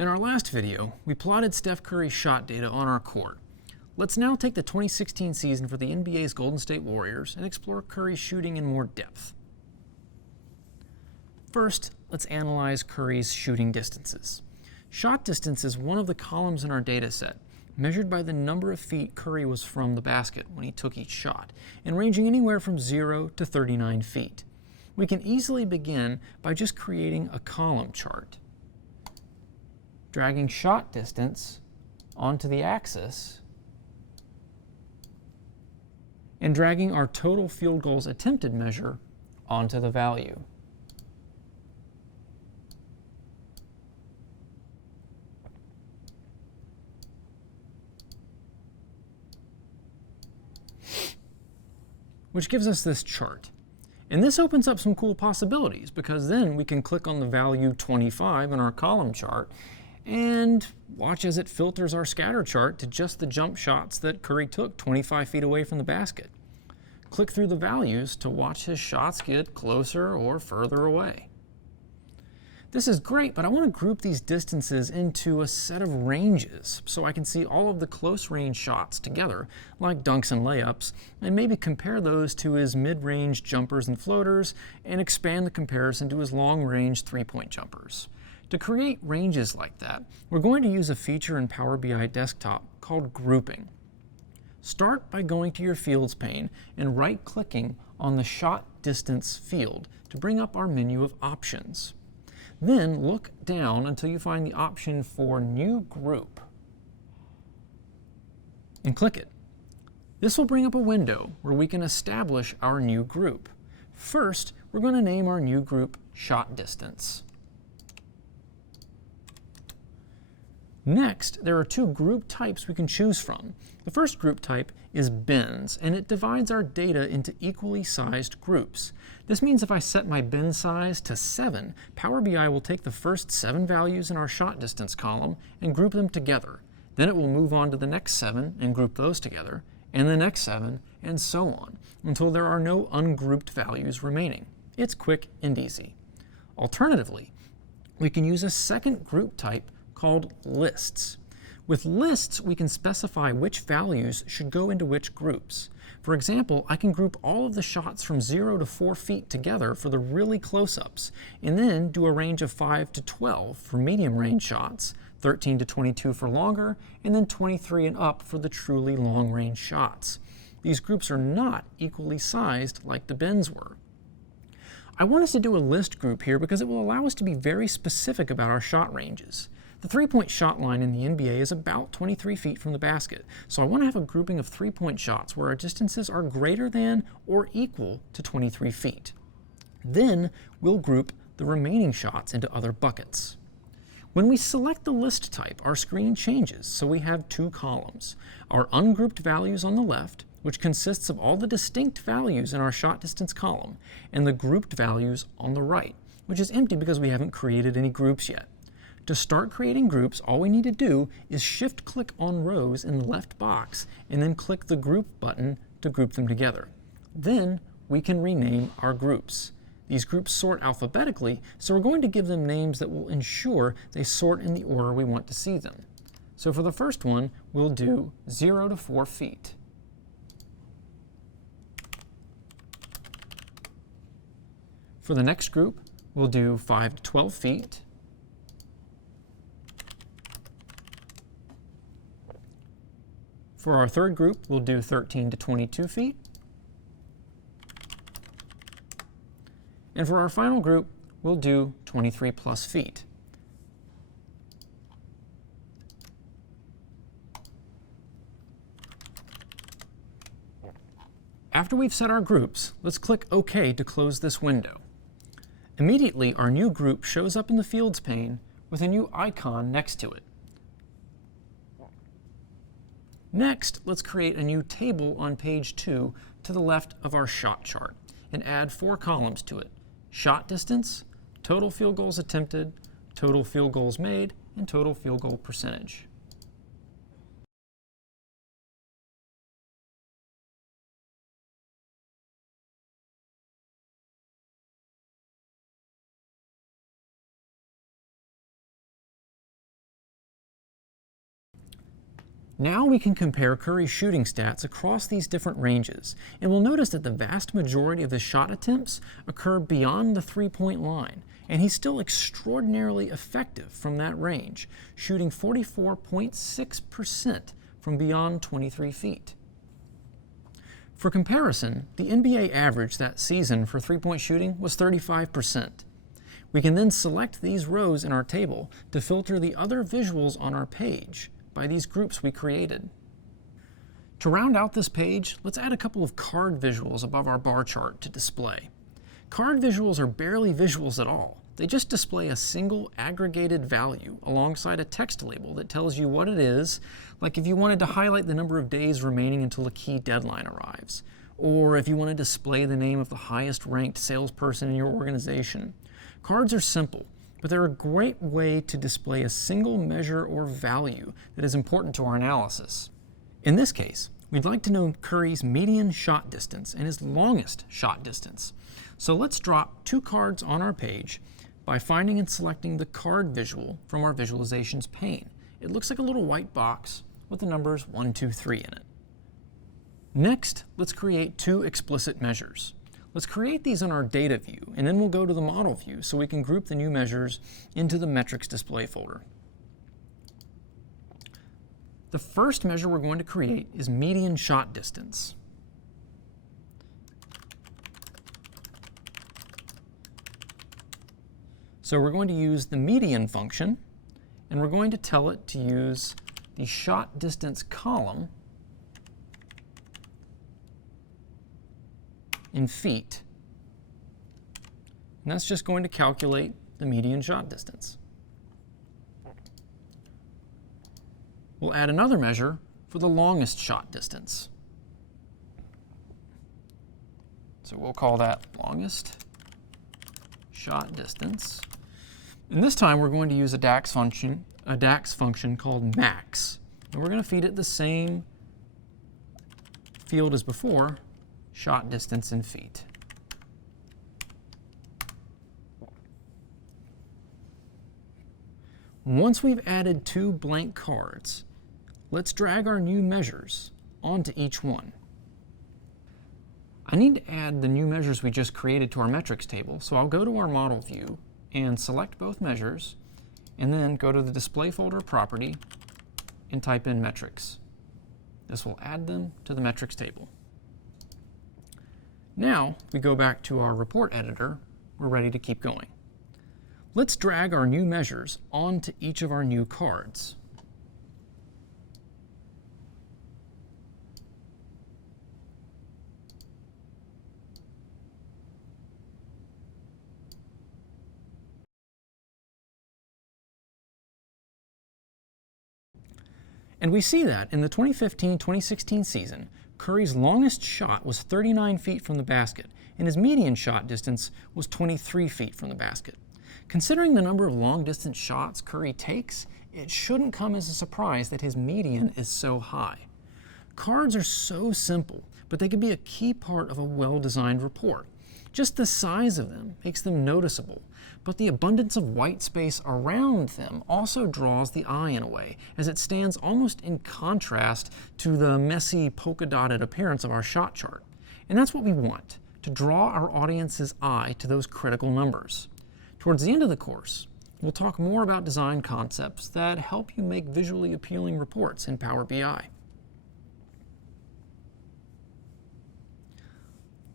In our last video, we plotted Steph Curry's shot data on our court. Let's now take the 2016 season for the NBA's Golden State Warriors and explore Curry's shooting in more depth. First, let's analyze Curry's shooting distances. Shot distance is one of the columns in our data set, measured by the number of feet Curry was from the basket when he took each shot, and ranging anywhere from 0 to 39 feet. We can easily begin by just creating a column chart. Dragging shot distance onto the axis and dragging our total field goals attempted measure onto the value. Which gives us this chart. And this opens up some cool possibilities, because then we can click on the value 25 in our column chart and watch as it filters our scatter chart to just the jump shots that Curry took 25 feet away from the basket. Click through the values to watch his shots get closer or further away. This is great, but I want to group these distances into a set of ranges so I can see all of the close range shots together, like dunks and layups, and maybe compare those to his mid-range jumpers and floaters, and expand the comparison to his long-range three-point jumpers. To create ranges like that, we're going to use a feature in Power BI Desktop called grouping. Start by going to your Fields pane and right-clicking on the Shot Distance field to bring up our menu of options. Then look down until you find the option for New Group and click it. This will bring up a window where we can establish our new group. First, we're going to name our new group Shot Distance. Next, there are two group types we can choose from. The first group type is bins, and it divides our data into equally sized groups. This means if I set my bin size to 7, Power BI will take the first 7 values in our shot distance column and group them together. Then it will move on to the next 7 and group those together, and the next 7, and so on, until there are no ungrouped values remaining. It's quick and easy. Alternatively, we can use a second group type called lists. With lists, we can specify which values should go into which groups. For example, I can group all of the shots from 0 to 4 feet together for the really close-ups, and then do a range of 5 to 12 for medium range shots, 13 to 22 for longer, and then 23 and up for the truly long range shots. These groups are not equally sized like the bins were. I want us to do a list group here because it will allow us to be very specific about our shot ranges. The three-point shot line in the NBA is about 23 feet from the basket, so I want to have a grouping of three-point shots where our distances are greater than or equal to 23 feet. Then we'll group the remaining shots into other buckets. When we select the list type, our screen changes, so we have two columns. Our ungrouped values on the left, which consists of all the distinct values in our shot distance column, and the grouped values on the right, which is empty because we haven't created any groups yet. To start creating groups, all we need to do is shift-click on rows in the left box and then click the Group button to group them together. Then we can rename our groups. These groups sort alphabetically, so we're going to give them names that will ensure they sort in the order we want to see them. So for the first one, we'll do 0 to 4 feet. For the next group, we'll do 5 to 12 feet. For our third group, we'll do 13 to 22 feet. And for our final group, we'll do 23 plus feet. After we've set our groups, let's click OK to close this window. Immediately, our new group shows up in the Fields pane with a new icon next to it. Next, let's create a new table on page 2 to the left of our shot chart and add 4 columns to it: shot distance, total field goals attempted, total field goals made, and total field goal percentage. Now we can compare Curry's shooting stats across these different ranges, and we'll notice that the vast majority of his shot attempts occur beyond the three-point line, and he's still extraordinarily effective from that range, shooting 44.6% from beyond 23 feet. For comparison, the NBA average that season for three-point shooting was 35%. We can then select these rows in our table to filter the other visuals on our page by these groups we created. To round out this page, let's add a couple of card visuals above our bar chart to display. Card visuals are barely visuals at all. They just display a single aggregated value alongside a text label that tells you what it is, like if you wanted to highlight the number of days remaining until a key deadline arrives, or if you want to display the name of the highest ranked salesperson in your organization. Cards are simple, but they're a great way to display a single measure or value that is important to our analysis. In this case, we'd like to know Curry's median shot distance and his longest shot distance. So let's drop two cards on our page by finding and selecting the card visual from our visualizations pane. It looks like a little white box with the numbers 1, 2, 3 in it. Next, let's create two explicit measures. Let's create these in our data view, and then we'll go to the model view so we can group the new measures into the metrics display folder. The first measure we're going to create is median shot distance. So we're going to use the median function, and we're going to tell it to use the shot distance column in feet. And that's just going to calculate the median shot distance. We'll add another measure for the longest shot distance. So we'll call that longest shot distance. And this time we're going to use a DAX function called max. And we're going to feed it the same field as before, shot distance in feet. Once we've added two blank cards, let's drag our new measures onto each one. I need to add the new measures we just created to our metrics table, so I'll go to our model view and select both measures, and then go to the display folder property and type in metrics. This will add them to the metrics table. Now we go back to our report editor. We're ready to keep going. Let's drag our new measures onto each of our new cards. And we see that in the 2015-2016 season, Curry's longest shot was 39 feet from the basket, and his median shot distance was 23 feet from the basket. Considering the number of long-distance shots Curry takes, it shouldn't come as a surprise that his median is so high. Cards are so simple, but they can be a key part of a well-designed report. Just the size of them makes them noticeable, but the abundance of white space around them also draws the eye in a way, as it stands almost in contrast to the messy polka-dotted appearance of our shot chart. And that's what we want, to draw our audience's eye to those critical numbers. Towards the end of the course, we'll talk more about design concepts that help you make visually appealing reports in Power BI.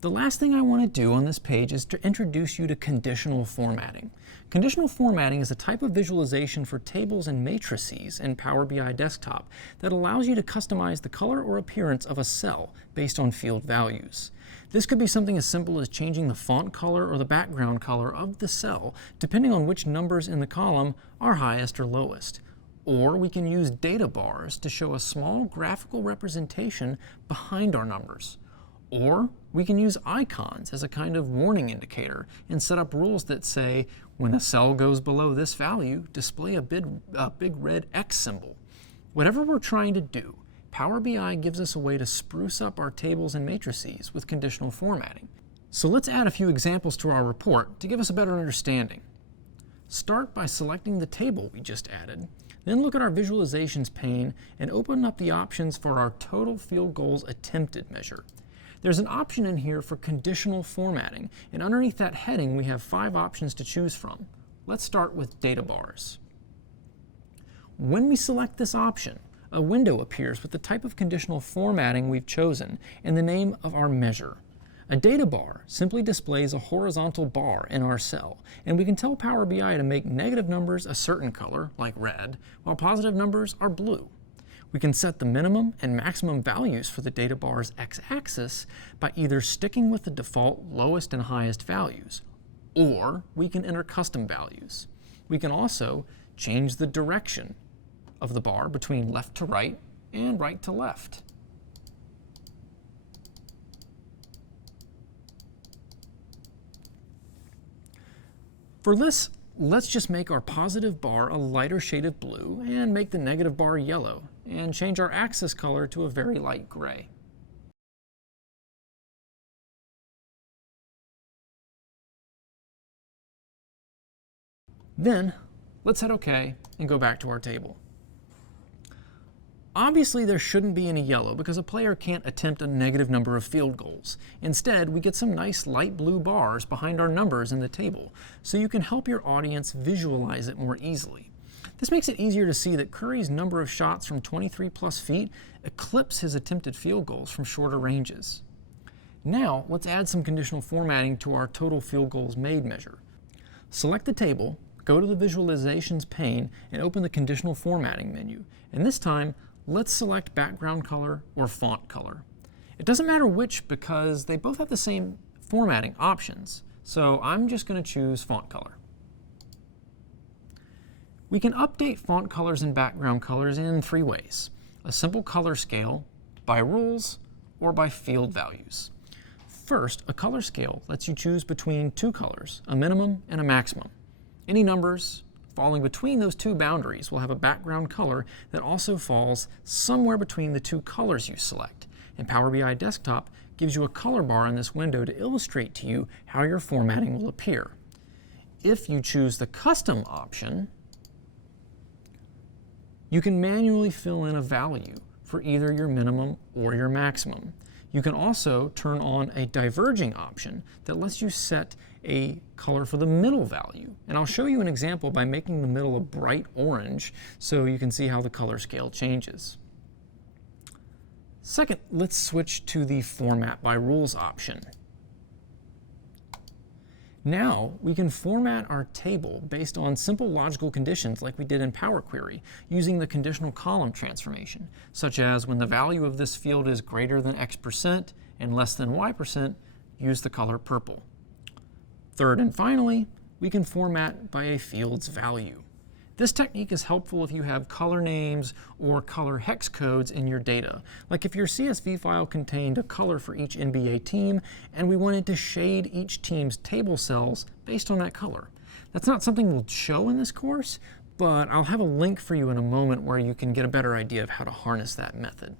The last thing I want to do on this page is to introduce you to conditional formatting. Conditional formatting is a type of visualization for tables and matrices in Power BI Desktop that allows you to customize the color or appearance of a cell based on field values. This could be something as simple as changing the font color or the background color of the cell, depending on which numbers in the column are highest or lowest. Or we can use data bars to show a small graphical representation behind our numbers. Or we can use icons as a kind of warning indicator and set up rules that say, when a cell goes below this value, display a big red X symbol. Whatever we're trying to do, Power BI gives us a way to spruce up our tables and matrices with conditional formatting. So let's add a few examples to our report to give us a better understanding. Start by selecting the table we just added. Then look at our visualizations pane and open up the options for our total field goals attempted measure. There's an option in here for conditional formatting, and underneath that heading we have 5 options to choose from. Let's start with data bars. When we select this option, a window appears with the type of conditional formatting we've chosen and the name of our measure. A data bar simply displays a horizontal bar in our cell, and we can tell Power BI to make negative numbers a certain color, like red, while positive numbers are blue. We can set the minimum and maximum values for the data bar's x-axis by either sticking with the default lowest and highest values, or we can enter custom values. We can also change the direction of the bar between left to right and right to left. For this, let's just make our positive bar a lighter shade of blue and make the negative bar yellow, and change our axis color to a very light gray. Then, let's hit OK and go back to our table. Obviously, there shouldn't be any yellow because a player can't attempt a negative number of field goals. Instead, we get some nice light blue bars behind our numbers in the table, so you can help your audience visualize it more easily. This makes it easier to see that Curry's number of shots from 23+ feet eclipse his attempted field goals from shorter ranges. Now, let's add some conditional formatting to our total field goals made measure. Select the table, go to the visualizations pane, and open the conditional formatting menu. And this time, let's select background color or font color. It doesn't matter which because they both have the same formatting options, so I'm just going to choose font color. We can update font colors and background colors in 3 ways: a simple color scale, by rules, or by field values. First, a color scale lets you choose between 2 colors, a minimum and a maximum. Any numbers falling between those 2 boundaries will have a background color that also falls somewhere between the 2 colors you select. And Power BI Desktop gives you a color bar in this window to illustrate to you how your formatting will appear. If you choose the custom option, you can manually fill in a value for either your minimum or your maximum. You can also turn on a diverging option that lets you set a color for the middle value. And I'll show you an example by making the middle a bright orange so you can see how the color scale changes. Second, let's switch to the Format by Rules option. Now we can format our table based on simple logical conditions like we did in Power Query using the conditional column transformation, such as when the value of this field is greater than X% and less than Y%, use the color purple. Third and finally, we can format by a field's value. This technique is helpful if you have color names or color hex codes in your data. Like if your CSV file contained a color for each NBA team and we wanted to shade each team's table cells based on that color. That's not something we'll show in this course, but I'll have a link for you in a moment where you can get a better idea of how to harness that method.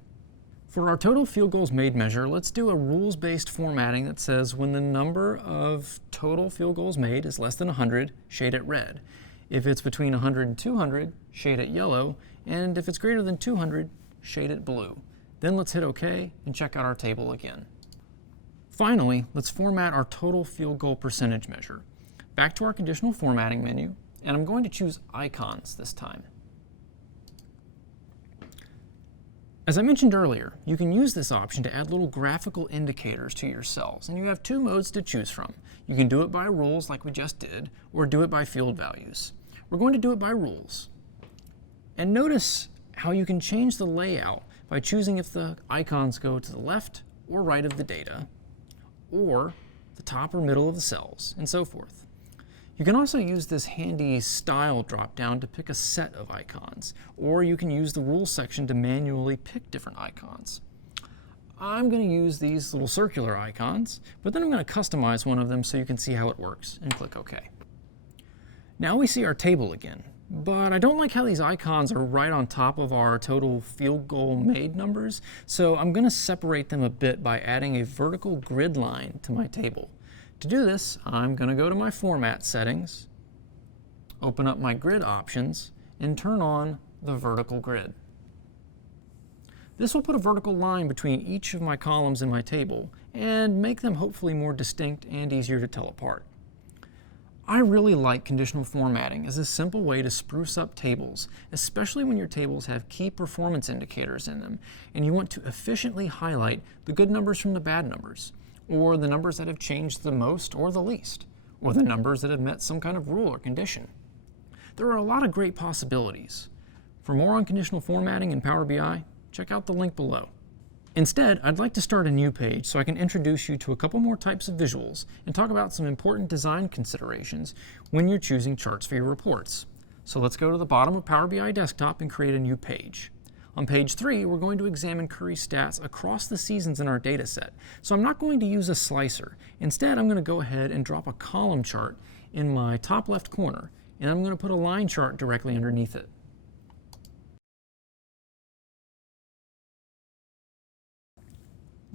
For our total field goals made measure, let's do a rules-based formatting that says when the number of total field goals made is less than 100, shade it red. If it's between 100 and 200, shade it yellow, and if it's greater than 200, shade it blue. Then let's hit OK and check out our table again. Finally, let's format our total field goal percentage measure. Back to our conditional formatting menu, and I'm going to choose icons this time. As I mentioned earlier, you can use this option to add little graphical indicators to your cells, and you have 2 modes to choose from. You can do it by rules like we just did, or do it by field values. We're going to do it by rules. And notice how you can change the layout by choosing if the icons go to the left or right of the data, or the top or middle of the cells, and so forth. You can also use this handy style drop-down to pick a set of icons, or you can use the rules section to manually pick different icons. I'm going to use these little circular icons, but then I'm going to customize one of them so you can see how it works, and click OK. Now we see our table again, but I don't like how these icons are right on top of our total field goal made numbers, so I'm going to separate them a bit by adding a vertical grid line to my table. To do this, I'm going to go to my Format settings, open up my grid options, and turn on the vertical grid. This will put a vertical line between each of my columns in my table and make them hopefully more distinct and easier to tell apart. I really like conditional formatting as a simple way to spruce up tables, especially when your tables have key performance indicators in them and you want to efficiently highlight the good numbers from the bad numbers, or the numbers that have changed the most or the least, or the numbers that have met some kind of rule or condition. There are a lot of great possibilities. For more on conditional formatting in Power BI, check out the link below. Instead, I'd like to start a new page so I can introduce you to a couple more types of visuals and talk about some important design considerations when you're choosing charts for your reports. So let's go to the bottom of Power BI Desktop and create a new page. On page 3, we're going to examine Curry stats across the seasons in our data set. So I'm not going to use a slicer. Instead, I'm going to go ahead and drop a column chart in my top left corner, and I'm going to put a line chart directly underneath it.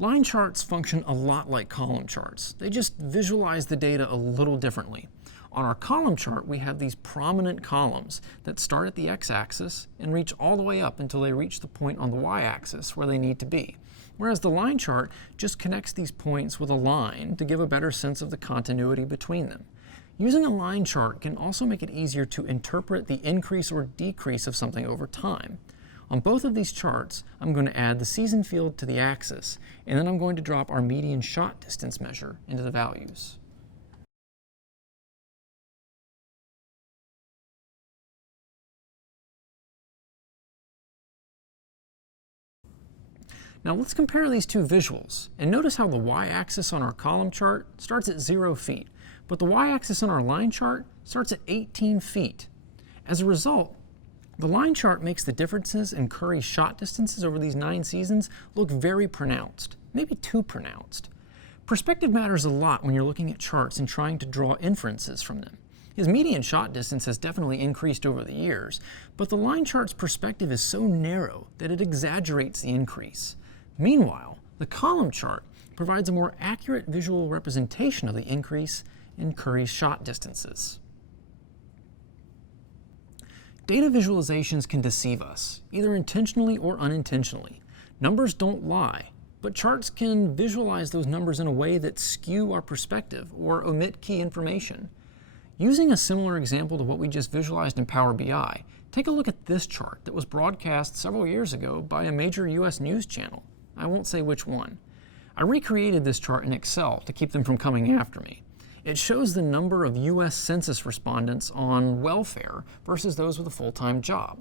Line charts function a lot like column charts. They just visualize the data a little differently. On our column chart, we have these prominent columns that start at the x-axis and reach all the way up until they reach the point on the y-axis where they need to be. Whereas the line chart just connects these points with a line to give a better sense of the continuity between them. Using a line chart can also make it easier to interpret the increase or decrease of something over time. On both of these charts, I'm going to add the season field to the axis, and then I'm going to drop our median shot distance measure into the values. Now let's compare these two visuals, and notice how the y-axis on our column chart starts at 0 feet, but the y-axis on our line chart starts at 18 feet. As a result, the line chart makes the differences in Curry's shot distances over these 9 seasons look very pronounced, maybe too pronounced. Perspective matters a lot when you're looking at charts and trying to draw inferences from them. His median shot distance has definitely increased over the years, but the line chart's perspective is so narrow that it exaggerates the increase. Meanwhile, the column chart provides a more accurate visual representation of the increase in Curry's shot distances. Data visualizations can deceive us, either intentionally or unintentionally. Numbers don't lie, but charts can visualize those numbers in a way that skew our perspective or omit key information. Using a similar example to what we just visualized in Power BI, take a look at this chart that was broadcast several years ago by a major US news channel. I won't say which one. I recreated this chart in Excel to keep them from coming after me. It shows the number of US Census respondents on welfare versus those with a full-time job.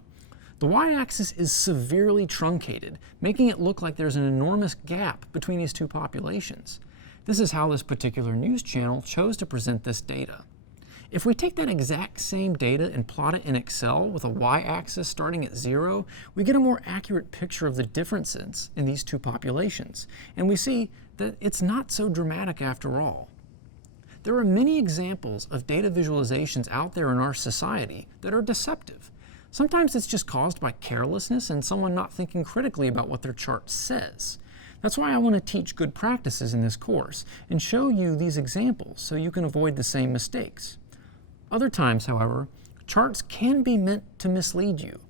The y-axis is severely truncated, making it look like there's an enormous gap between these two populations. This is how this particular news channel chose to present this data. If we take that exact same data and plot it in Excel with a y-axis starting at 0, we get a more accurate picture of the differences in these two populations, and we see that it's not so dramatic after all. There are many examples of data visualizations out there in our society that are deceptive. Sometimes it's just caused by carelessness and someone not thinking critically about what their chart says. That's why I want to teach good practices in this course and show you these examples so you can avoid the same mistakes. Other times, however, charts can be meant to mislead you,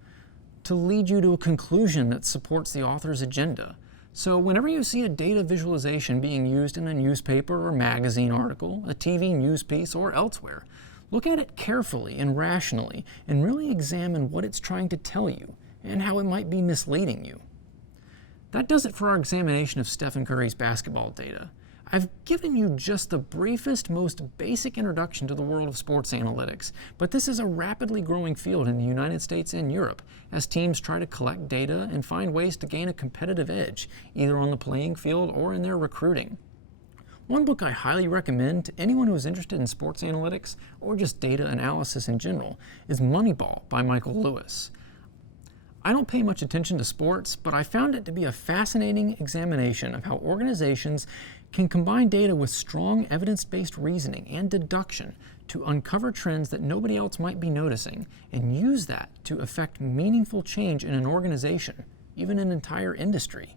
to lead you to a conclusion that supports the author's agenda. So whenever you see a data visualization being used in a newspaper or magazine article, a TV news piece, or elsewhere, look at it carefully and rationally and really examine what it's trying to tell you and how it might be misleading you. That does it for our examination of Stephen Curry's basketball data. I've given you just the briefest, most basic introduction to the world of sports analytics, but this is a rapidly growing field in the United States and Europe as teams try to collect data and find ways to gain a competitive edge, either on the playing field or in their recruiting. One book I highly recommend to anyone who is interested in sports analytics or just data analysis in general is Moneyball by Michael Lewis. I don't pay much attention to sports, but I found it to be a fascinating examination of how organizations can combine data with strong evidence-based reasoning and deduction to uncover trends that nobody else might be noticing and use that to affect meaningful change in an organization, even an entire industry.